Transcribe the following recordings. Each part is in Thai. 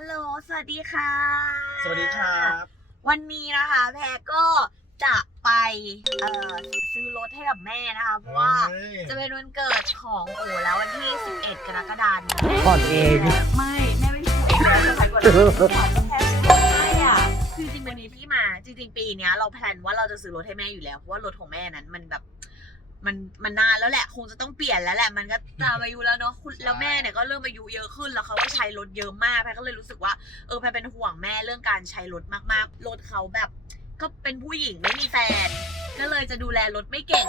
ฮัลโหล สวัสดีค่ะ สวัสดีครับ วันนี้นะคะแพรก็จะไปเอ่อซื้อรถให้กับแม่นะคะ เพราะว่าจะเป็นวันเกิดของโอแล้ววันที่ 11 กรกฎาคมนี้ก่อนเอง ไม่ แม่ไม่ถูกเองเลยจะไปกดแพรซื้อรถให้อะ คือจริงๆวันนี้พี่มา จริงๆปีเนี้ยเราแพลนว่าเราจะซื้อรถให้แม่อยู่แล้ว เพราะว่ารถของแม่นั้นมันแบบ มันมันนานแล้วแหละ คงจะต้องเปลี่ยนแล้วแหละ มันก็ตามอายุแล้วเนาะคุณแล้วแม่เนี่ยก็เริ่มอายุเยอะขึ้นแล้วเขาก็ใช้รถเยอะมากแพรก็เลยรู้สึกว่าเออแพรเป็นห่วงแม่เรื่องการใช้รถมากๆรถเขาแบบ ก็เป็นผู้หญิงไม่มีแฟน ก็เลยจะดูแลรถไม่เก่ง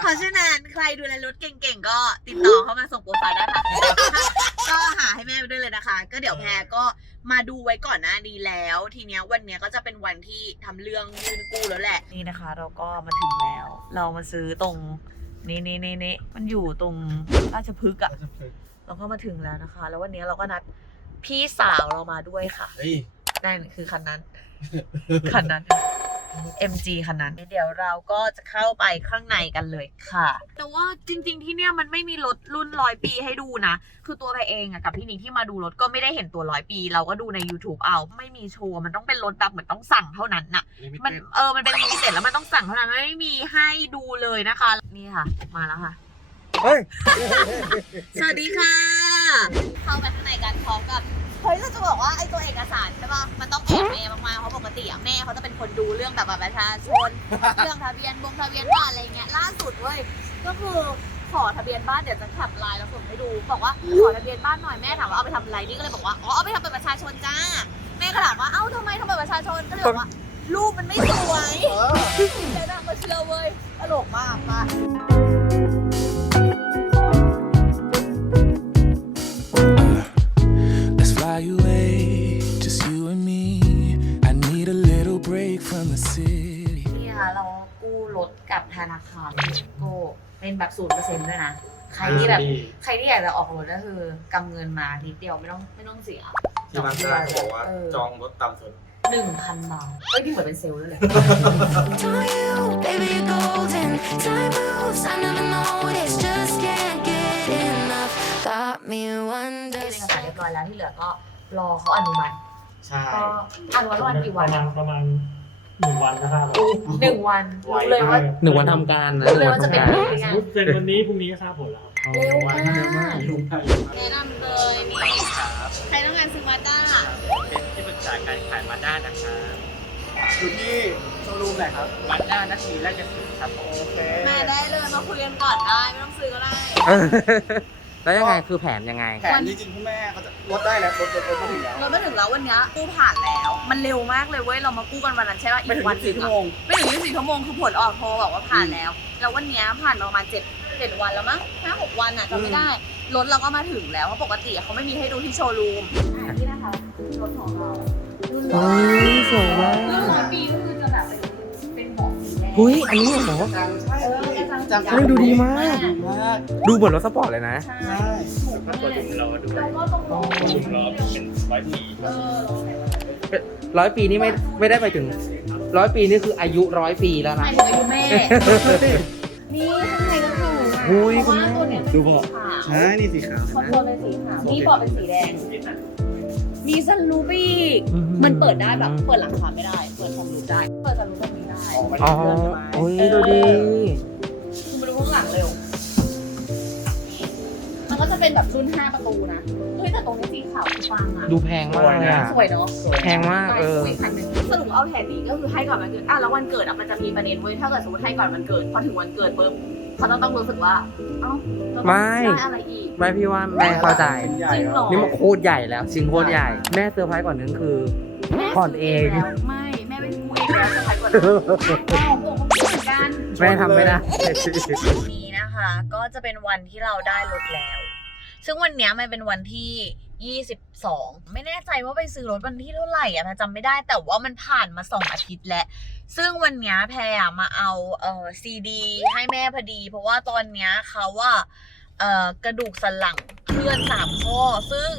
เพราะฉะนั้นใครดูแลรถเก่งๆก็ติดต่อเข้ามาส่งโปรไฟล์ได้ค่ะก็หาให้แม่ไปด้วยเลยนะคะ ก็เดี๋ยวแพรก็ มาดูไว้ก่อนหน้านี้แล้ว ทีเนี้ยวันเนี้ยก็จะเป็นวันที่ทำเรื่องยื่นกู้แล้วแหละ นี่นะคะ เราก็มาถึงแล้ว เรามาซื้อตรงนี่นี่นี่นี่มันอยู่ตรงราชพฤกษ์อะเราก็มาถึงแล้วนะคะ แล้ววันนี้เราก็นัดพี่สาวเรามาด้วยค่ะเฮ้ยนั่นคือคันนั้น คันนั้น MG คันนั้น เดี๋ยวเราก็จะเข้าไปข้างในกันเลยค่ะ แต่ว่าจริง ๆ ที่เนี่ยมันไม่มีรถรุ่นร้อยปีให้ดูนะ คือตัวแพรเองอะกับพี่นิกที่มาดูรถก็ไม่ได้เห็นตัวร้อยปี เราก็ดูใน YouTube เอาไม่มีโชว์มันต้องเป็นรถแบบเหมือนต้องสั่งเท่านั้นน่ะ มันเออมันเป็นลิมิเต็ดแล้วมันต้องสั่งเท่านั้นไม่มีให้ดูเลยนะคะ นี่ค่ะ มาแล้วค่ะ เฮ้ย สวัสดีค่ะ เข้าไปข้างในกันพร้อมกับเฮ้ยเราจะบอกว่าไอ้ตัวเอกสารใช่ป่ะมันต้องแอบแม่มากๆเพราะปกติอะแม่เขาจะเป็นคนดูเรื่องแบบบัตรประชาชน เรื่องทะเบียนบงทะเบียนบ้านอะไรเงี้ยล่าสุดเว้ยก็คือขอทะเบียนบ้านเดี๋ยวจะขับไลน์แล้วส่งให้ดู บอกว่าขอทะเบียนบ้านหน่อยแม่ถามว่าเอาไปทำอะไรนี่ก็เลยบอกว่าอ๋อเอาไปทำเป็นประชาชนจ้าแม่ก็ถามว่าเอ้าทำไมทำเป็นประชาชนก็เลยบอกว่ารูปมันไม่สวยเออเดี๋ยวนะมาเชื่อเว้ยตลกมากมา คะ เรากู้รถกับธนาคารโกเป็นแบบศูนย์เปอร์เซ็นต์ด้วยนะ ใครที่แบบ ใครที่อยากจะออกรถก็คือกำเงินมานิดเดียวไม่ต้องไม่ต้องเสียที่มาสด้าเขาบอกว่าเออจองรถต่ำสุดหนึ่งพันบาทเอ้ยพี่เหมือนเป็นเซลล์ด้วยเลย To you, baby, you're golden. Time moves, I never know this. Just can't get enough. Got me นี่ wonder. เป็นเอกสารเรียบร้อยแล้วที่เหลือก็รอเขาอนุมัติใช่ก็อนุมัติวันกี่ปวันระมาณประมาณ หนึ่งวันนะครับหนึ่งวันรู้เลยว่าหนึ่งวันทำการนะรู้เลยว่าจะเป็นหงยัวังทำไงการสมมติเป็นวันนี้พรุ่งนี้ก็ทราบผลแล้วเร็วมากลุงไทยแนะนำเลยนี่ใครต้องการซื้อมาด้าเป็นที่ปรึกษาการขายมาด้านะครับอยู่ที่โชว์รูมไหนครับมาด้านักมีราชพฤกษ์ครับผมโอเคมาได้เลยมาคุยกันก่อนได้ไม่ต้องซื้อก็ได้ แล้วยังไงคือแผนยังไง แผนจริงๆคุณแม่เขาจะลดได้แล้วลดลดลดมาถึงแล้วรถมาถึงแล้ววันเนี้ยกู้ผ่านแล้ว มันเร็วมากเลยเว้ยเรามากู้กันวันนั้นใช่ป่ะอีไม่ถึกงวันสี่ชั่วโมงไม่ถึงยี่สิบสี่ชั่วโมงคือผลออกโทรบอกว่าผ่านแล้ว แล้ววันเนี้ยผ่านมาประมาณเจ็ดเจ็ดวันแล้วมั้งห้าหกวันอะจำไม่ได้รถเราก็มาถึงแล้วเพราะปกติเขาไม่มีให้ดูที่โชว์รูมอะนี่นะคะรถของเราโอ้ยสวยมากรุ่นร้อยปีก็คือจะแบบเป็นเป็นหมอกสีแดง หุ้ยอันนี้เหรอ ใช่ ป็นจังจังสีเฮ้ยดูดีมาก มากดูเหมือนรถสปอร์ตเลยนะ ใช่ใช่ถ้าตัวดุมล้อด้วยแล้วก็ตรงล้อดุมล้อเป็นร้อยปีเออล้อไหนวะร้อยปีนี่ไม่ไม่ได้ไปถึง ร้อยปีนี่คืออายุร้อยปีแล้วหนะมายถึงอายุแม่ นี่ข้างในก็คือหุ้ยเพราะว่าคุณแม่ตัวเนี้ยดูเป็นเบาะสีขาวใช่นี่สีขาวคอนนะ โทรลเป็นสีขาวนี่เบาะเป็นสีแดง มีซันรูปอีกมันเปิดได้แบบเปิดหลังคาไม่ได้ เปิดซันรูปได้ เปิดซันรูปตรงนี้ได้ออกมาอ๋อที่เพื่อนใช่ไหมโอ้ยดูดี เป็นแบบรุ่น5ประตูนะเฮ้ยแต่ตรงนี้สีขาวคือฟังอะดูแพงมากเลยอะสวยเนาะแพงมากเออ ไปคุยคันหนึ่งสรุปเอาแผนนี้ก็คือให้ก่อนวันเกิดอะแล้ววันเกิดอะมันจะมีประเด็นเว้ยถ้าเกิดสมมติให้ก่อนวันเกิดพอถึงวันเกิดปุ๊บเขาต้องต้องรู้สึกว่าเอ้าเราต้องไม่ได้อะไรอีก ไม่พี่ว่าแม่เข้าใจชิ้นใหญ่จริงเหรอ นี่มันโคตรใหญ่แล้วชิ้นโคตรใหญ่ แม่เซอร์ไพรส์กว่านึงคือแม่ผ่อนเอง แล้วไม่ แม่เป็นกูเองแล้วจะขายก่อนแม่ของผมก็เหมือนกัน แม่ทำไม่ได้ วันนี้นะคะก็จะเป็นวันที่เราได้รถแล้ว ซึ่งวันเนี้ยมันเป็นวันที่ 22 ไม่แน่ใจว่าไปซื้อรถวันที่เท่าไหร่อะแพรจำไม่ได้แต่ว่ามันผ่านมาสองอาทิตย์แล้ว ซึ่งวันเนี้ยแพรอะมาเอาเอ่อซีดีให้แม่พอดี เพราะว่าตอนเนี้ยเขาว่าเอ่อกระดูกสันหลังเคลื่อนสามข้อซึ่ง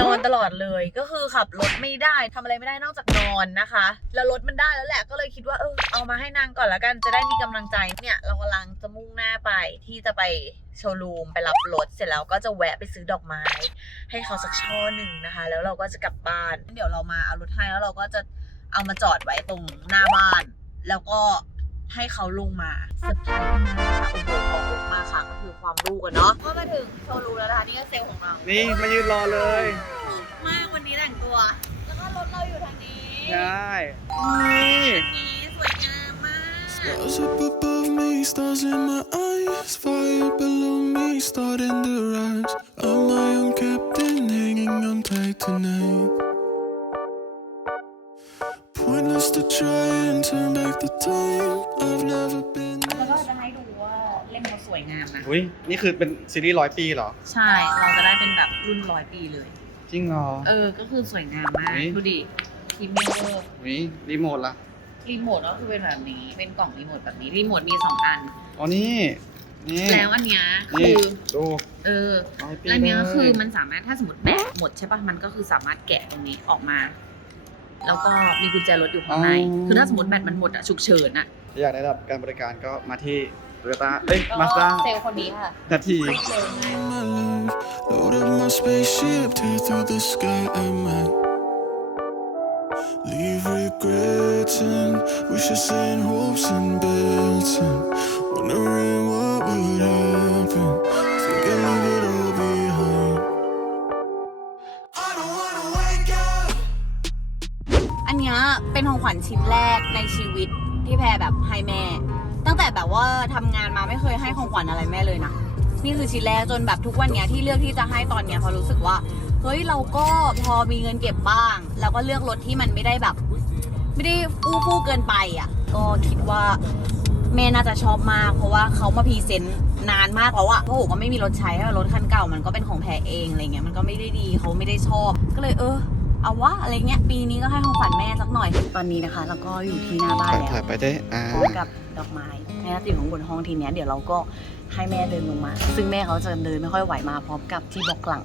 นอนตลอดเลย ก็คือขับรถไม่ได้ทำอะไรไม่ได้นอกจากนอนนะคะ แล้วรถมันได้แล้วแหละก็เลยคิดว่าเออเอามาให้นางก่อนละกันจะได้มีกำลังใจเนี่ย เรากำลังจะมุ่งหน้าไปที่จะไปโชว์รูมไปรับรถเสร็จแล้วก็จะแวะไปซื้อดอกไม้ ให้เขาสักช่อหนึ่งนะคะ แล้วเราก็จะกลับบ้าน เดี๋ยวเรามาเอารถให้แล้วเราก็จะเอามาจอดไว้ตรงหน้าบ้าน แล้วก็ ให้เขาลงมาเซอร์ไพรส์มากโอ้โหของลงมาค่ะก็คือความรู้กันเนาะก็มาถึงโชว์รูมแล้วนะคะนี่ก็เซลล์ของเรานี่มายืนรอเลยมากวันนี้แต่งตัว แล้วก็รถเราอยู่ทางนี้ได้นี่นี้สวยงามมาก Stars up above me, stars in my eyes. Fire below me, starting to rise. I'm my own captain, hanging on tight tonight. Pointless to try and turn back the time. I've never been แล้วก็ this จะให้ดูว่าเล่มเขาสวยงามนะ อุ้ยนี่คือเป็นซีรีส์ร้อยปีเหรอ ใช่ เราจะได้เป็นแบบรุ่นร้อยปีเลย จริงเหรอ เออ ก็คือสวยงามมาก อุ๊ย ดูดิพรีเมียมวิรีโมทล่ะ รีโมทก็คือเป็นแบบนี้ เป็นกล่องรีโมทแบบนี้ รีโมทมีสองอัน อ๋อนี่นี่แล้วอันเนี้ยคืนี่อ ดูเออ ร้อยปีอันเนี้ยเลยคือมันสามารถถ้าสมมติแบตหมดใช่ปะมันก็คือสามารถแกะตรงนี้ออกมา แล้วก็มีกุญแจรถอยู่ข้างใน คือถ้าสมมติแบตมันหมดอะฉุกเฉินอะ ถ้าอยากได้รับการบริการก็มาที่โตโยต้าเอ้ยมาสก็ด้าเซลล์คนนี้ค่ะนาที my love. Load up my spaceship, tear through the sky. I might leave regrets and wishes and hopes and bets and wondering what would happen. Think I leave it all behind. I don't wanna wake up. อันเนี้ยเป็นของขวัญชิ้นแรกในชีวิต ที่แพรแบบให้แม่ ตั้งแต่แบบว่าทำงานมาไม่เคยให้ของขวัญอะไรแม่เลยนะ นี่คือชิ้นแรกจนแบบทุกวันเนี้ยที่เลือกที่จะให้ตอนเนี้ยเพราะรู้สึกว่า เฮ้ยเราก็พอมีเงินเก็บบ้าง แล้วก็เลือกรถที่มันไม่ได้แบบ ไม่ได้ฟู่ฟู่เกินไปอะ ก็คิดว่าแม่น่าจะชอบมาก เพราะว่าเขามาพรีเซนต์นานมากแล้วอะเพราะโอก็ไม่มีรถใช้ราะรถคันเก่ามันก็เป็นของแพรเองอะไรเงี้ยมันก็ไม่ได้ดีเขาไม่ได้ชอบ ก็เลยเออ เอาวะอะไรเงี้ยปีนี้ก็ให้ของขวัญแม่สักหน่อยตอนนี้นะคะ แล้วก็อยู่ที่หน้าบ้านแล้วถ่ายไปได้อ่าพร้อมกับดอกไม้แม่น่าจะอยู่ข้างบนห้องทีเนี้ยเดี๋ยวเราก็ให้แม่เดินลงมา ซึ่งแม่เขาจะเดินไม่ค่อยไหวมาพร้อมกับที่บอกหลัง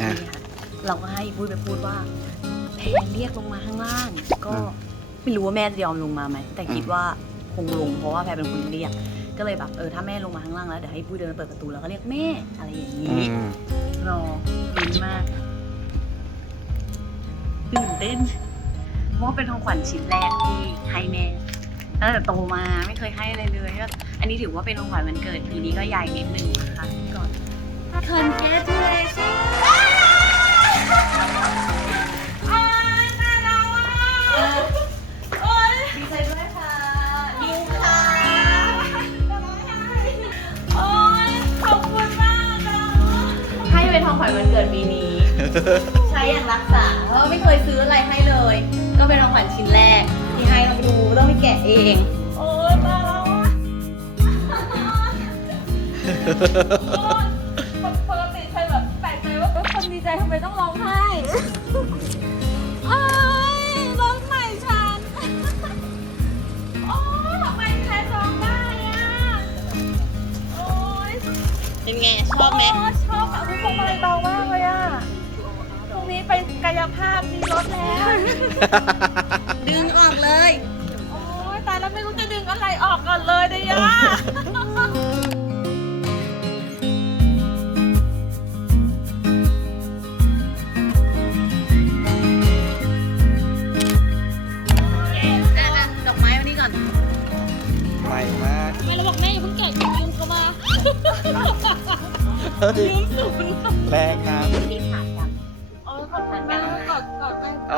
นะนี่ค่ะเราก็ให้พูดไปพูดว่าแพนเรียกลงมาข้างล่าง ก็อืมไม่รู้ว่าแม่จะยอมลงมาไหมแต่คิดว่าคงลงเพราะว่าแพรเป็นคนเรียกก็เลยแบบเออถ้าแม่ลงมาข้างล่างแล้วเดี๋ยวให้ปุ้ยเดินไปเปิดประตูแล้วก็เรียกแม่อะไรอย่างอืนี้มรอลุ้นมาก ตื่นเต้นเพราะว่าเป็นของขวัญชิ้นแรกที่ให้แม่ตั้งแต่โตมาไม่เคยให้อะไรเลยก็อันนี้ถือว่าเป็นของขวัญวันเกิดปีนี้ก็ใหญ่นิดนึงนะคะก่อน Congratulations ดีใจด้วยค่ะดิวค่ะโอ้ยขอบคุณมากนะให้เป็นของขวัญวันเกิดปีนี้ใช้ อย่างรักษาเพราะว่าไม่เคยซื้ออะไรให้เลย ก็เป็นของขวัญชิ้นแรก ที่ให้ต้องดูต้องไปแกะเอง โอ้ยมาแล้วอะปกติใครแบบแปลกใจว่าเอ้ยคนดีใจทำไมต้องร้องไห้เอ้ยรถใหม่ฉัน โอ้ทำไมแพ้ร้องได้อะโอ้ยเป็นไงชอบไหมชอบอะคุณพวงมาลัยเบามากเลยอะตรง นี้ไปกายภาพมีรถแล้ว ดึงออกเลย โอ้ยตายแล้วไม่รู้จะดึงอะไรออกก่อนเลยเดีย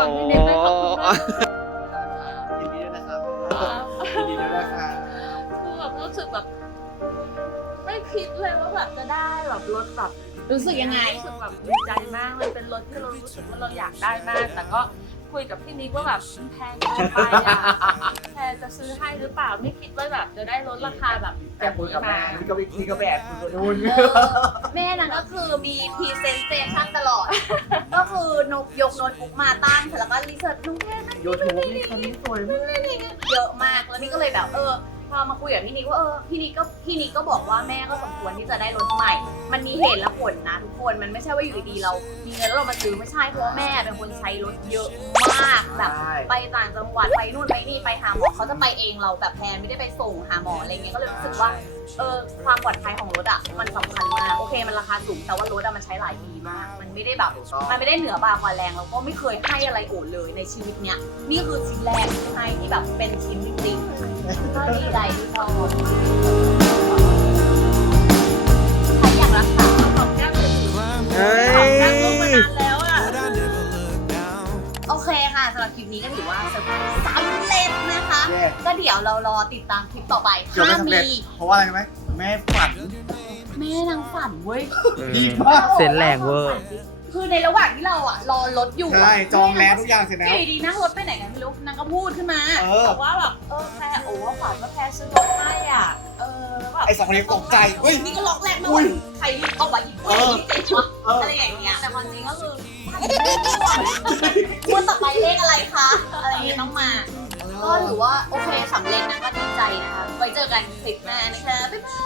ดแม่กโอ้อดพี่เน็ตแม่ขอบคุณมากยินดีด้วยนะครับยินดีด้วยนะครับคือแบบรู้สึกแบบ ไม่คิดเลยว่าแบบจะได้แบบรถแบบรู้สึกยังไง รู้สึกแบบดีใจมากเลยเป็นรถที่เรารู้สึกว่าเราอยากได้มาก แต่ก็ คุยกับพี่นิกว่าแบบแพงเกินไปอะแพงจะซื้อให้หรือเปล่าไม่คิดว่าแบบจะได้ลดราคาแบบแต่คุยกับแม่นี่ก็ไปนี่ก็ไปแอบคุยกับนุ่นแม่นั้นก็คือมีพรีเซนเ t ชันตลอด ก็คือนกยกโน้ตบุ๊กมาตั้งเสร็จแล้วก็รีเสิร์ชน้องแพนนั่นยูทูบนี่คันนี้สวยมากเยอะมากแล้วนี่ก็เลยแบบเออ พอมาคุยกับพี่นิกว่าเออพี่นิกก็พี่นิกก็บอกว่าแม่ก็สมควรที่จะได้รถใหม่ มันมีเหตุและผลนะทุกคนมันไม่ใช่ว่าอยู่ดีๆเรา มีเงินแล้วเรามาซื้อไม่ใช่เพราะว่าแม่เป็นคนใช้รถเยอะมากแบบใช่ไปต่างจังหวัดไปนู่นไปนี่ไปหาหมอเขาจะไปเองเราแบบแพนไม่ได้ไปส่งหาหมออะไรเงี้ยก็เลยรู้สึกว่า เออความปลอดภัยของรถอะมันสำคัญมากโอเคมันราคาสูงแต่ว่ารถอะมันใช้หลายปีมาก มันไม่ได้แบบถูกต้องมันไม่ได้เหนือบากว่าแรงแล้วก็ไม่เคยให้อะไรโอดเลยในชีวิตเนี้ยนี่คือชิ้นแรกที่ให้ที่แบบเป็นชิ้นจริงๆก็ดีใจที่ชอบใครอยากรักษาเอาของแก้มเลยเฮ้ยของแก้มลงมานานแล้ว รับคลิปนี้ก็ถือว่าเซอร์ไพรส์สำเร็จนะคะแย่ก็เดี๋ยวเรารอติดตามคลิปต่อไปเกือบถ้าไม่สำเร็จมีเพราะว่าอะไรรู้ไหมแม่ฝัน แม่นางฝันเว้ยดีมาก เซ็นแรงเวอร์ คือในระหว่างที่เราอะรอรถอยู่ะใช่จองแล้วทุกอย่างเสร็จแล้ว อยู่ดีๆนั่งรถไปไหนกันไม่รู้นางก็พูดขึ้นมาเออ บอกว่าแบบเออแพรโอ้ฝันว่าแพรซื้อรถให้อะเออแล้วแบบไอ้สองคนนี้ตกใจเฮ้ย นี่ก็ล็อกแรกมาอุ้ยใครหยิบเอาไว้อีกคนเออที่ติดวะเอออ อะไรอย่างเงี้ยแต่ความจริงก็คือ กันคลิปหน้านะคะ บ๊ายบาย